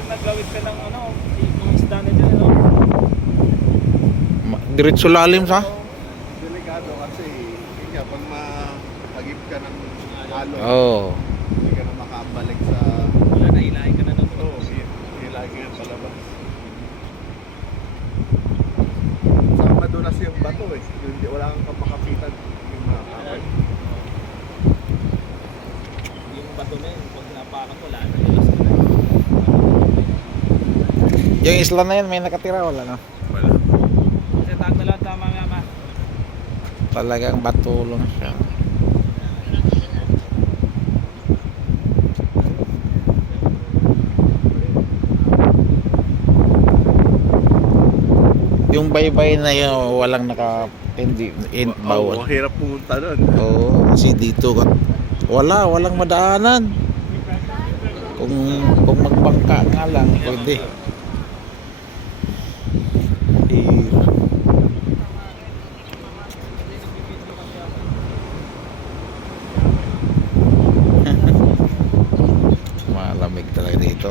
pag naglawit ka ng ano, yung isda na dyan, no? Diretso lalim sa? Delikado kasi yun nga, pag mahagip ka ng alon, Oo. hindi ka na makabalik sa Wala na, hilahin ka na doon. oo, hilahin ka na palabas. Sa madulas yung bato eh, hindi wala kang makapitan yung mga kapal. Yung bato na yun, pag napakan ko, wala na, nilas ka na. Yung isla na yan, may nakatira wala no? Wala. Kasi tag na lang tama nga, ma. Talagang batulong siya. Yung baybay na yun, walang hindi bawal. Oo, hirap pumunta doon. Oo, kasi dito walang madaanan. Kung magbangka nga lang, pwede. Hirap. Malamig talaga dito.